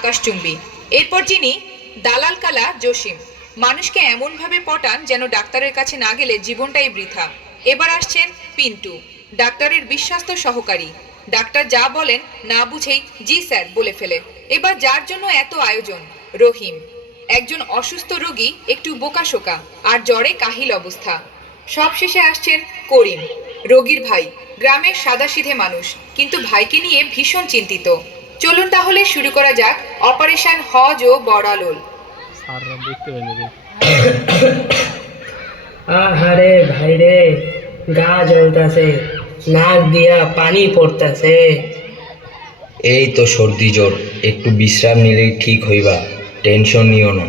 আকাশচুম্বী। এরপর যিনি দালাল কালা জসিম, মানুষকে এমনভাবে পটান যেন ডাক্তারের কাছে না গেলে জীবনটাই বৃথা। এবার আসছেন পিন্টু, ডাক্তারের বিশ্বস্ত সহকারী। ডাক্তার যা বলেন না বুঝেই জি স্যার বলে ফেলে। এবার যার জন্য এত আয়োজন, রহিম, একজন অসুস্থ রোগী, একটু বোকাশোকা আর জ্বরে কাহিল অবস্থা। সবশেষে আসছেন করিম, রোগীর ভাই, গ্রামের সাদাসিধে মানুষ, কিন্তু ভাইকে নিয়ে ভীষণ চিন্তিত। চলুন তাহলে শুরু করা যাক অপারেশন হজ ও বড়ালোল। আহারে ভাইরে, গা জ্বলতাছে, নাক দিয়া পানি পড়তাছে। এই তো সর্দি জ্বর, একটু বিশ্রাম নিলেই ঠিক হইবা, টেনশন নিও না।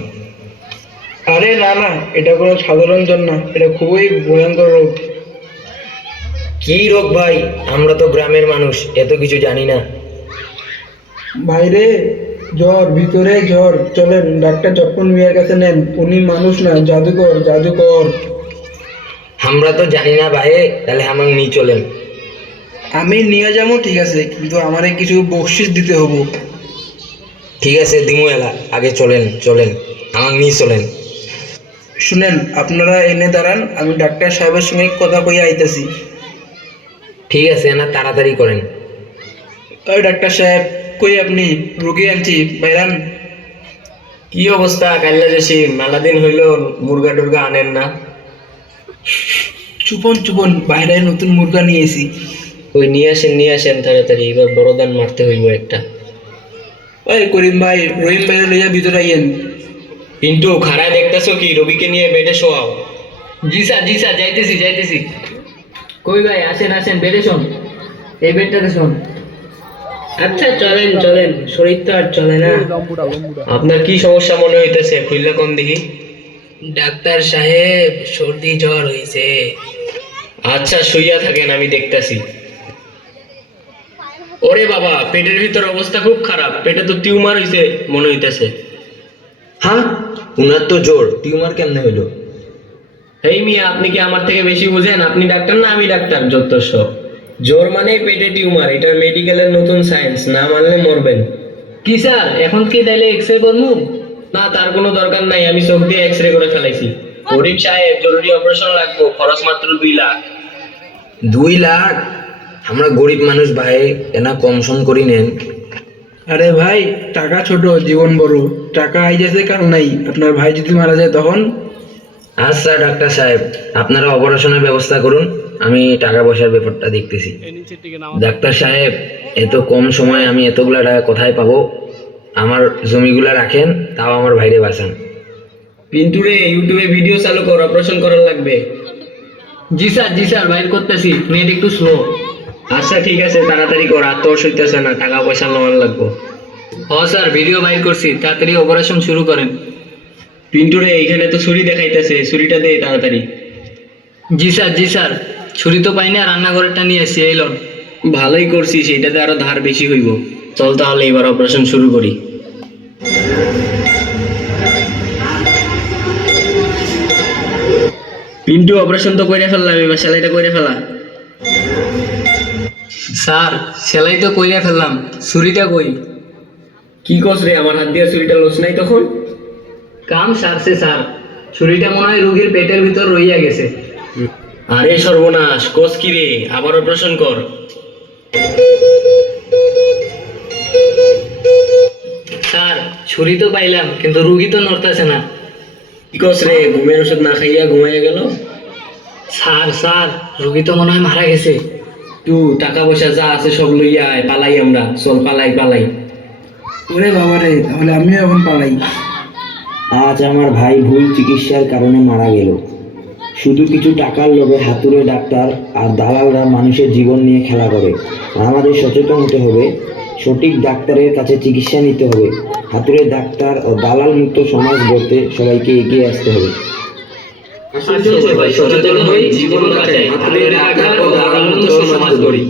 আরে না না, এটা কোনো সাধারণ জ্বর না, এটা খুবই ভয়ঙ্কর রোগ। কি রোগ ভাই? আমরা তো গ্রামের মানুষ, এত কিছু জানি না। ভাইরে, জ্বর, ভিতরে জ্বর। চলেন ডাক্তার জটপন মিয়ার কাছে নেন, উনি মানুষ না, জাদুকর জাদুকর। আমরা তো জানি না ভাই, তাহলে আমার নিয়ে চলেন। আমি নিয়ে যাবো ঠিক আছে, কিন্তু আমারে কিছু বকশিস দিতে হবো। ঠিক আছে দিমু এলা, আগে চলেন চলেন, আমার নিয়ে চলেন। শুনেন, আপনারা এনে দাঁড়ান, আমি ডাক্তার সাহেবের সঙ্গে কথা কইয়া আইতাছি। ঠিক আছে না, তাড়াতাড়ি করেন। ওই ডাক্তার সাহেব, কই আপনি? রুগী আনছি, বাইরান। কি অবস্থা কাল্লা জসি? মেলা দিন হইল মুরগা টুরগা আনেন না। চুপন চুপন, বাইরে নতুন মুরগা নিয়েছি। ওই নিয়ে আসেন তাড়াতাড়ি, এবার বড়দান মারতে হইব একটা। ওই করিম ভাই, রহিম ভাইরে লইয়া ভিতরে আইয়েন। কিন্তু খাড়ায় দেখতেছো কি? রবিকে নিয়ে বেডে শোয়াও। জি স্যার যাইতেছি। কই ভাই, আসেন বেডে শোন, এই বেডটাতে শোন। আচ্ছা চলেন, শরীর তো আর চলে না। আপনার কি সমস্যা মনে হইতেছে? খুললা কোন দেখি। ডাক্তার সাহেব, সর্দি জ্বর হয়েছে। আচ্ছা শুইয়া থাকেন, আমি দেখতাছি। ওরে বাবা, পেটের ভিতর অবস্থা খুব খারাপ, পেটে তো টিউমার হইছে মনে হইতেছে। হ্যাঁ, উনার তো জ্বর, টিউমার কেমনে হইলো? এই মিয়া, আপনি কি আমার থেকে বেশি বুঝেন? আপনি ডাক্তার না আমি ডাক্তার? যত সব। জ্বর মানে পেটে টিউমার, এটা মেডিকেলের নতুন সায়েন্স, না মানলে মরবেন। কি স্যার, এখন কি তাইলে এক্সরে করবো? না, তার কোনো দরকার নাই, আমি চোখ দিয়ে এক্সরে করে ফেলাইছি। করিম সাহেব, জরুরি অপারেশন লাগবো, খরচ মাত্র 2 লাখ। 2 লাখ? আমরা গরিব মানুষ ভাই, এনা কম সম করি নেন। আরে ভাই, টাকা ছোট, জীবন বড়। টাকা আইতেছে কারণ নাই, আপনার ভাই যদি মারা যায় তখন? আচ্ছা ডাক্তার সাহেব, আপনারা অপারেশনের ব্যবস্থা করুন, আমি টাকা পয়সার ব্যাপারটা দেখতেছি। ডাক্তার সাহেব, এত কম সময়ে আমি এতগুলা টাকা কোথায় পাবো? আমার জমিগুলা রাখেন, তাও আমার ভাইরে বাঁচান। পিন্টুরে, ইউটিউবে ভিডিও চালু কর, অপারেশন করার লাগবে। জি স্যার বাইর করতেছি, নেট একটু স্লো। আচ্ছা ঠিক আছে, তাড়াতাড়ি কর, আর তোর সইতেছে না, টাকা পয়সা নেওয়ার লাগবো। স্যার ভিডিও বাইর করছি, তাড়াতাড়ি অপারেশন শুরু করেন। পিন্টুরে, এইখানে তো ছুরি দেখাইতেছে, ছুরিটা দে তাড়াতাড়ি। জি স্যার, ছুরি তো পাই না, রান্নাঘরেরটা নিয়ে এসছি, এই লন। ভালোই করছিস, এটাতে আরো ধার বেশি হইব। চল তাহলে এবার অপারেশন শুরু করি। পিন্টু, অপারেশন তো কইরা ফেললাম, এবার সেলাইটা কইরা ফেলা। স্যার সেলাই তো কইরা ফেললাম, ছুরিটা কই? কি কস রে, আমার হাত দিয়ে ছুরিটা লোস নাই তখন? কাম সারছে স্যার, ছুরিটা মনে হয় রোগীর পেটের ভিতর রইয়া গেছে। আরে সর্বনাশ, কস কি রে? আবার অপারেশন কর। স্যার ছুরি তো পাইলাম, কিন্তু রুগী তো নড়তেছে না। কি কস রে, ঘুমের ওষুধ না খাইয়া ঘুমাইয়া গেল? স্যার রুগী তো মনে হয় মারা গেছে। তুই টাকা পয়সা যা আছে সব লইয়া আয়, পালাই আমরা, চল পালাই। ওরে বাবা রে, তাহলে আমিও এখন পালাই। আজ আমার ভাই ভুল চিকিৎসার কারণে মারা গেল। শুধু কিছু টাকার লোভে হাতুড়ে ডাক্তার আর দালালরা মানুষের জীবন নিয়ে খেলা করে। আমাদের সচেতন হতে হবে, সঠিক ডাক্তারের কাছে চিকিৎসা নিতে হবে। হাতুড়ে ডাক্তার ও দালাল মুক্ত সমাজ গড়তে সবাইকে এগিয়ে আসতে হবে। সচেতন হই, জীবন বাঁচাই, হাতুড়ে ডাক্তার ও দালাল মুক্ত সমাজ গড়ি।